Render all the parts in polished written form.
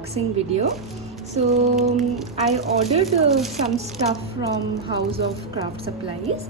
unboxing video. So I ordered some stuff from House of Craft Supplies,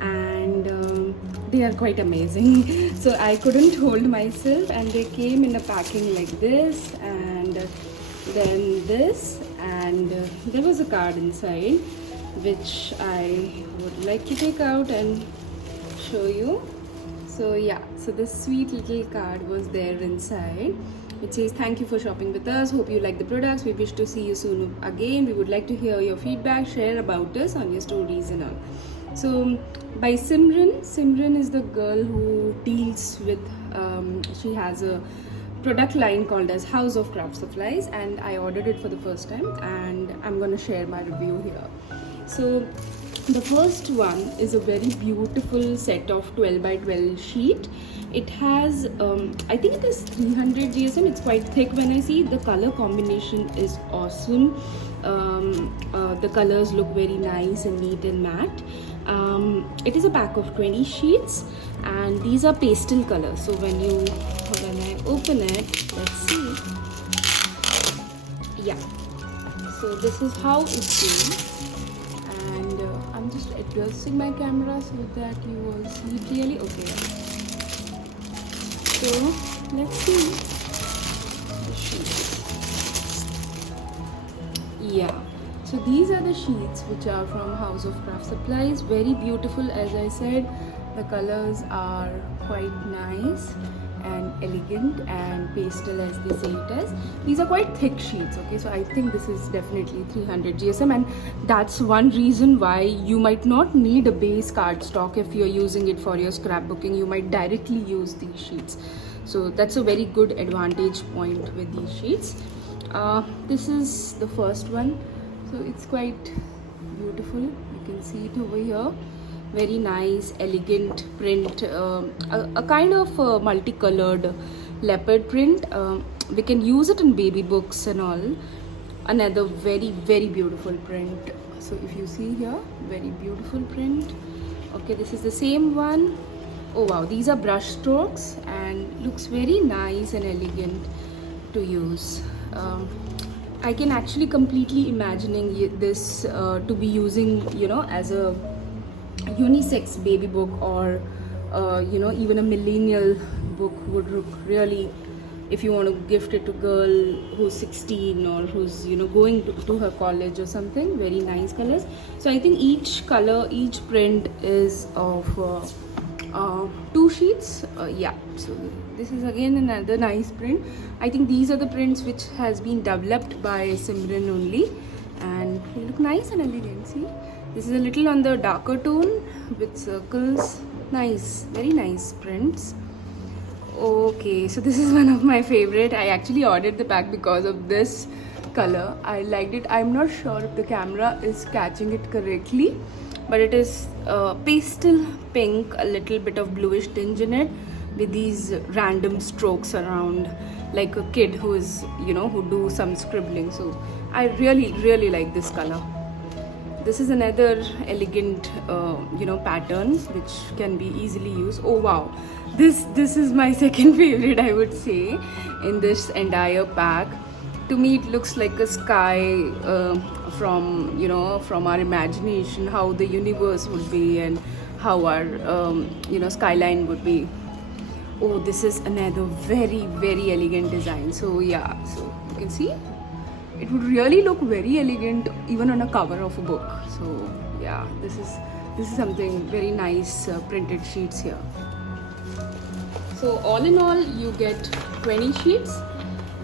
and they are quite amazing. So I couldn't hold myself, and they came in a packing like this, and then this, and there was a card inside which I would like to take out and show you. So yeah, so this sweet little card was there inside. It says, "Thank you for shopping with us. Hope you like the products. We wish to see you soon again. We would like to hear your feedback. Share about us on your stories and all." So by Simran. Simran is the girl who deals with, she has a product line called as House of Craft Supplies, and I ordered it for the first time, and I'm going to share my review here. So the first one is a very beautiful set of 12 by 12 sheet. It has, I think it is 300 GSM. It's quite thick when I see. The color combination is awesome. The colors look very nice and neat and matte. It is a pack of 20 sheets, and these are pastel colors. So when I open it, let's see. Yeah. So this is how it is. And I'm just adjusting my camera so that you will see clearly. Okay. So let's see the sheets. Yeah. So these are the sheets which are from House of Craft Supplies. Very beautiful, as I said. The colors are quite nice and elegant and pastel, as they say it is. These are quite thick sheets, okay? So I think this is definitely 300 GSM, and that's one reason why you might not need a base cardstock if you're using it for your scrapbooking. You might directly use these sheets. So that's a very good advantage point with these sheets. This is the first one. So it's quite beautiful. You can see it over here. Very nice, elegant print, a kind of multicolored leopard print. We can use it in baby books and all. Another very, very beautiful print. So if you see here, very beautiful print. Okay, this is the same one. Oh wow, these are brush strokes and looks very nice and elegant to use. I can actually completely imagining this to be using, as a unisex baby book, or even a millennial book would look really, if you want to gift it to girl who's 16 or who's going to her college or something. Very nice colors. So I think each color, each print is of 2 sheets. Yeah, so this is again another nice print. I think these are the prints which has been developed by Simran only, and they look nice and elegant. See, this is a little on the darker tone with circles. Nice, very nice prints. Okay, so this is one of my favorite. I actually ordered the pack because of this color. I liked it. I'm not sure if the camera is catching it correctly, but it is pastel pink, a little bit of bluish tinge in it, with these random strokes around, like a kid who is, who do some scribbling. So I really, really like this color. This is another elegant, pattern which can be easily used. Oh wow, this is my second favorite, I would say, in this entire pack. To me, it looks like a sky from our imagination, how the universe would be and how our skyline would be. Oh, this is another very, very elegant design. So yeah, so you can see it would really look very elegant even on a cover of a book. So yeah, this is something very nice. Printed sheets here. So all in all, you get 20 sheets,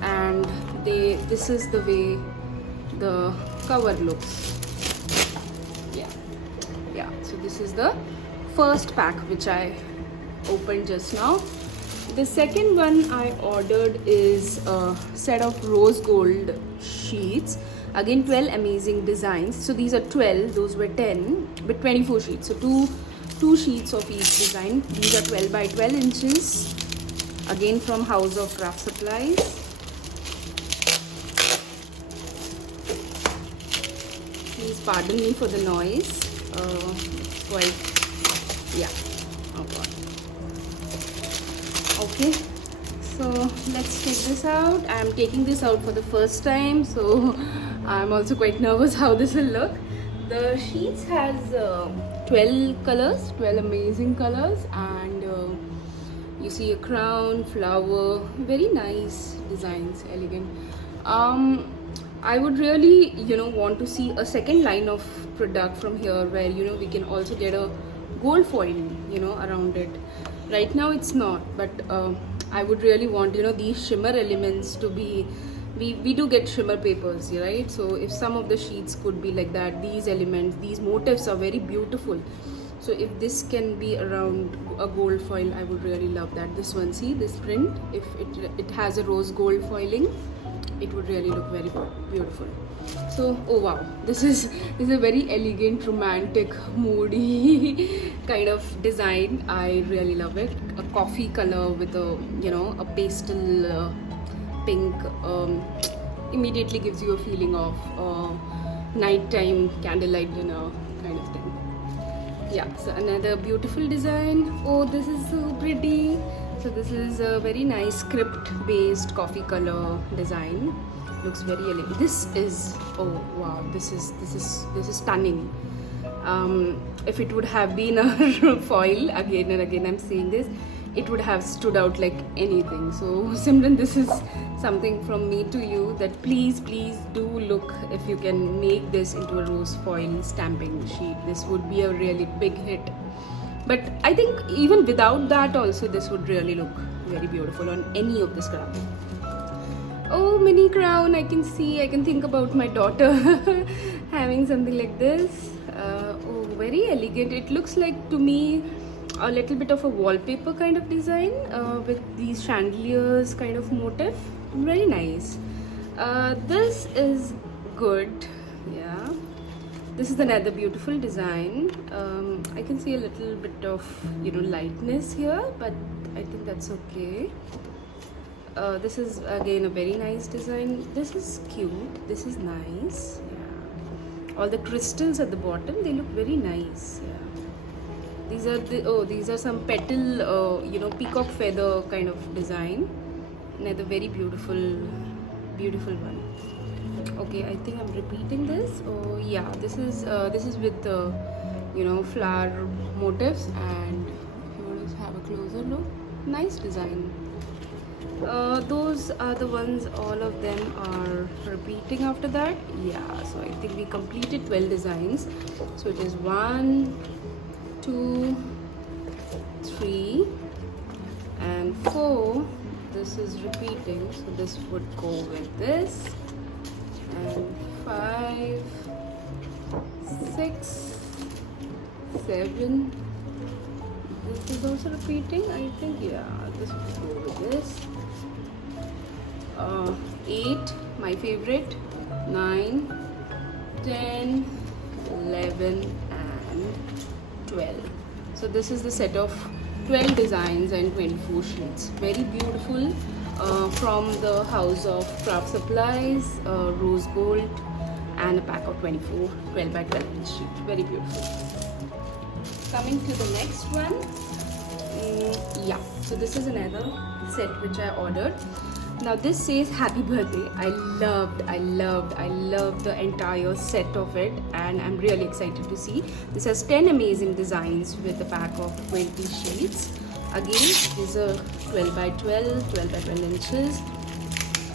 and this is the way the cover looks. Yeah, so this is the first pack which I opened just now. The second one I ordered is a set of rose gold sheets. Again, 12 amazing designs. So these are 12, those were 10, but 24 sheets. So two sheets of each design. These are 12 by 12 inches. Again from House of Craft Supplies. Please pardon me for the noise. It's quite, yeah. Oh God. Okay, So let's take this out. I'm taking this out for the first time, so I'm also quite nervous how this will look. The sheets has 12 colors, 12 amazing colors, and you see a crown, flower, very nice designs, elegant. I would really, want to see a second line of product from here where, we can also get a gold foil, around it. Right now it's not, but I would really want, these shimmer elements to be, we do get shimmer papers, right? So if some of the sheets could be like that, these elements, these motifs are very beautiful. So if this can be around a gold foil, I would really love that. This one, see this print, if it has a rose gold foiling, it would really look very beautiful. So, oh wow, this is a very elegant, romantic, moody kind of design. I really love it. A coffee color with a a pastel pink immediately gives you a feeling of nighttime candlelight dinner kind of thing. Yeah, so another beautiful design. Oh, this is so pretty. So this is a very nice script based coffee color design. Looks very elegant. This is, oh wow, this is stunning. If it would have been a foil, again and again I'm saying this, it would have stood out like anything. So Simran, this is something from me to you, that please do look if you can make this into a rose foil stamping sheet. This would be a really big hit. But I think even without that also, this would really look very beautiful on any of the scrapbook. Oh, mini crown, I can think about my daughter having something like this. Oh, very elegant. It looks like to me a little bit of a wallpaper kind of design with these chandeliers kind of motif. Very nice. This is good. Yeah. This is another beautiful design. I can see a little bit of lightness here, but I think that's okay. This is again a very nice design. This is cute. This is nice. Yeah. All the crystals at the bottom, they look very nice. Yeah. These are some petal, peacock feather kind of design. Another very beautiful one. Okay, I think I'm repeating this. Oh yeah, this is with flower motifs, and if you want to have a closer look, nice design. Those are the ones, all of them are repeating after that. Yeah, so I think we completed 12 designs. So it is 1, 2, 3 and 4. This is repeating, so this would go with this. And 5, 6, 7. This is also repeating, I think. Yeah, this would go with this. 8, my favorite. 9, 10, 11 and 12. So this is the set of 12 designs and 24 sheets. Very beautiful. From the House of Craft Supplies, rose gold, and a pack of 24 12 by 12 inch sheet. Very beautiful. Coming to the next one. Yeah, so this is another set which I ordered. Now this says happy birthday. I loved the entire set of it, and I'm really excited to see. This has 10 amazing designs with a pack of 20 sheets. Again, these are 12 by 12, 12 by 12 inches.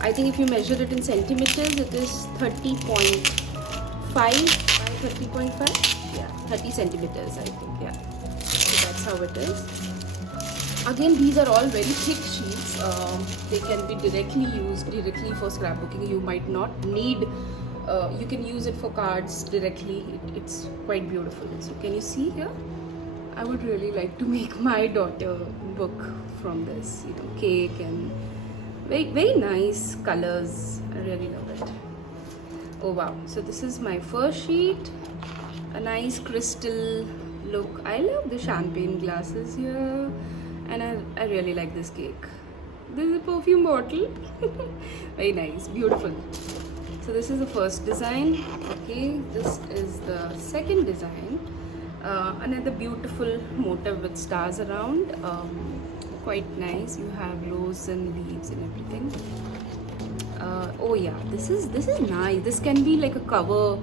I think if you measure it in centimeters, it is 30.5 by 30.5. Yeah, 30 centimeters, I think. Yeah, so that's how it is. Again, these are all very thick sheets. They can be directly used for scrapbooking. You might not need, you can use it for cards directly. It's quite beautiful. So can you see here? I would really like to make my daughter book from this, cake, and very, very nice colors. I really love it. Oh wow, so this is my first sheet. A nice crystal look. I love the champagne glasses here, and I really like this cake. This is a perfume bottle. Very nice, beautiful. So this is the first design. Okay, this is the second design. Another beautiful motif with stars around. quite nice. You have rose and leaves and everything. Oh yeah, this is nice. This can be like a cover,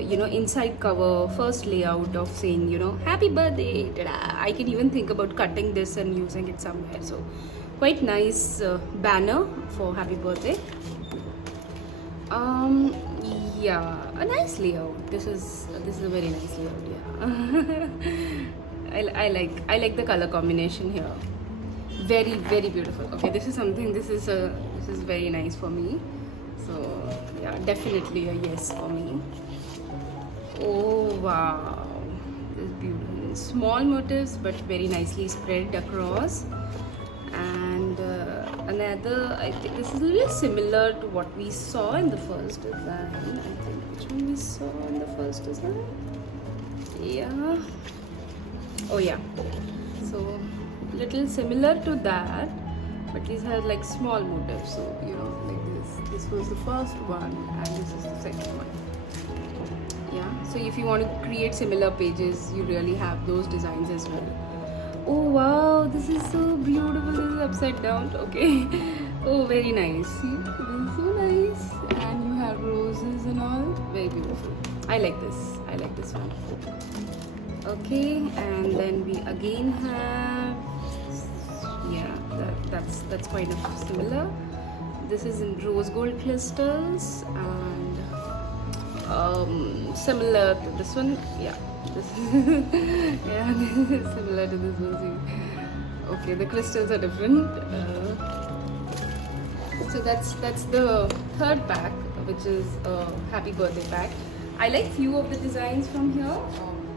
inside cover, first layout of saying, happy birthday. Ta-da. I can even think about cutting this and using it somewhere. So quite nice banner for happy birthday. Yeah, a nice layout. This is a very nice layout. Yeah. I like the color combination here. Very beautiful. Okay, this is something. This is very nice for me. So yeah, definitely a yes for me. Oh wow, this is beautiful. Small motifs but very nicely spread across. And another, I think this is a little similar to what we saw in the first design. I think which one we saw in the first design? Yeah. Oh yeah. So little similar to that, but these are like small motifs. So like this. This was the first one, and this is the second one. Yeah. So if you want to create similar pages, you really have those designs as well. Oh wow, this is so beautiful. This is upside down. Okay. Oh, very nice. See, this is so nice. And you have roses and all. Very beautiful. I like this. I like this one. Okay, and then we again have, yeah, that's kind of similar. This is in rose gold crystals and similar to this one. Yeah. This yeah, this is similar to this one too. Okay, the crystals are different. So that's the third pack, which is a happy birthday pack. I like few of the designs from here.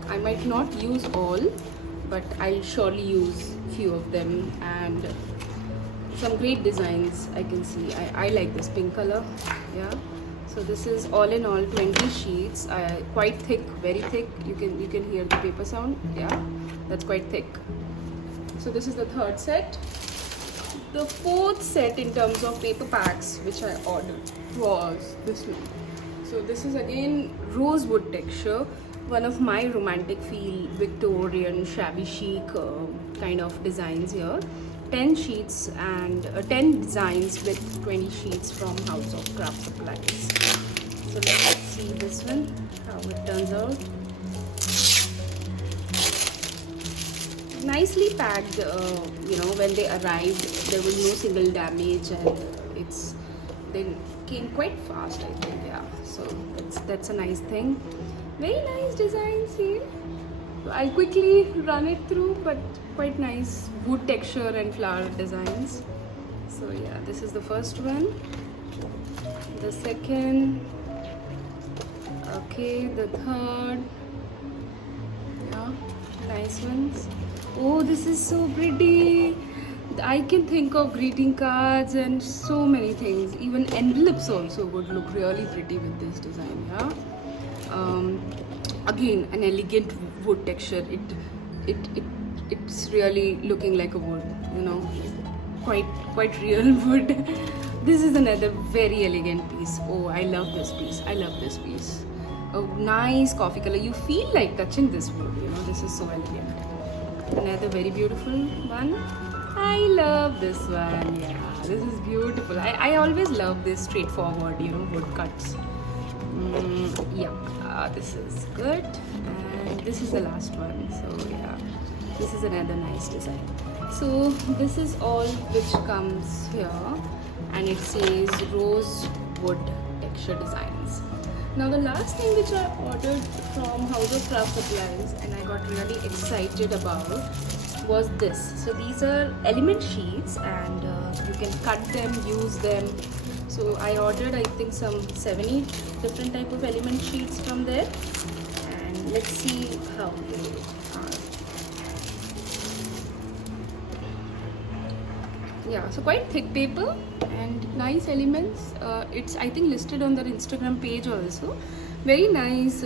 I might not use all, but I'll surely use few of them, and some great designs I can see. I like this pink color. Yeah. So this is all in all 20 sheets, quite thick, very thick. You can hear the paper sound. Yeah, that's quite thick. So this is the third set. The fourth set in terms of paper packs which I ordered was this one. So this is again rosewood texture, one of my romantic feel Victorian shabby chic kind of designs here. 10 sheets and 10 designs with 20 sheets from House of Craft Supplies. So let's see this one, how it turns out. Nicely packed. When they arrived, there was no single damage, and they came quite fast, I think. Yeah, so that's a nice thing. Very nice designs here. I'll quickly run it through, but quite nice wood texture and flower designs. So yeah, this is the first one. The second. Okay, the third. Yeah, nice ones. Oh, this is so pretty. I can think of greeting cards and so many things. Even envelopes also would look really pretty with this design. Yeah. Again, an elegant wood texture. It's really looking like a wood. Quite real wood. This is another very elegant piece. Oh, I love this piece. I love this piece. A nice coffee color. You feel like touching this wood. This is so elegant. Another very beautiful one. I love this one. Yeah, this is beautiful. I always love this straightforward, wood cuts. Yeah, this is good. And this is the last one. So yeah, this is another nice design. So this is all which comes here, and it says rosewood texture designs. Now the last thing which I ordered from House of Craft Supplies and I got really excited about was this. So these are element sheets, and you can cut them, use them. So I ordered, I think, some 70 different type of element sheets from there, and let's see how they are. Yeah, so quite thick paper and nice elements. It's, I think, listed on their Instagram page also. Very nice,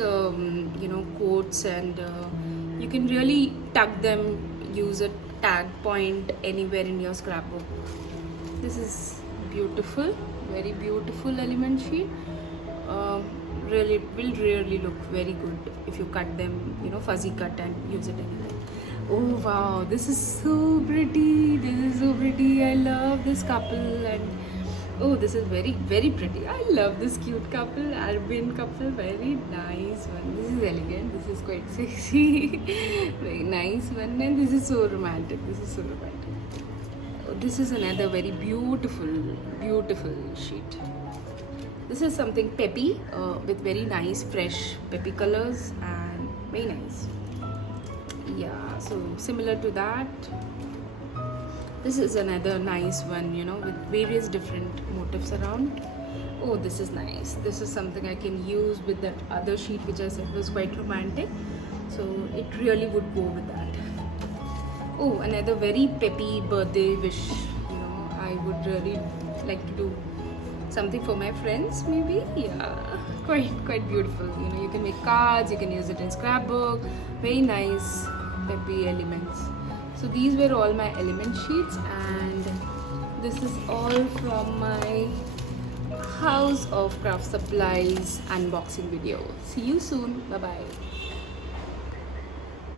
quotes, and you can really tag them, use a tag point anywhere in your scrapbook. This is beautiful, very beautiful element sheet. Really will really look very good if you cut them, fuzzy cut, and use it anywhere. Oh wow, this is so pretty. This is so pretty. I love this couple and oh, this is very very pretty. I love this cute couple, Arabian couple. Very nice one. This is elegant. This is quite sexy. Very nice one, and this is so romantic. This is so romantic. Oh, this is another very beautiful, beautiful sheet. This is something peppy with very nice fresh peppy colors and very nice. Yeah, so similar to that, this is another nice one, you know, with various different motifs around. Oh, this is nice. This is something I can use with that other sheet which I said was quite romantic. So it really would go with that. Oh, another very peppy birthday wish. You know, I would really like to do something for my friends, maybe. Yeah, quite beautiful. You know, you can make cards, you can use it in scrapbook. Very nice peppy elements. So these were all my element sheets, and this is all from my House of Craft Supplies unboxing video. See you soon. Bye bye.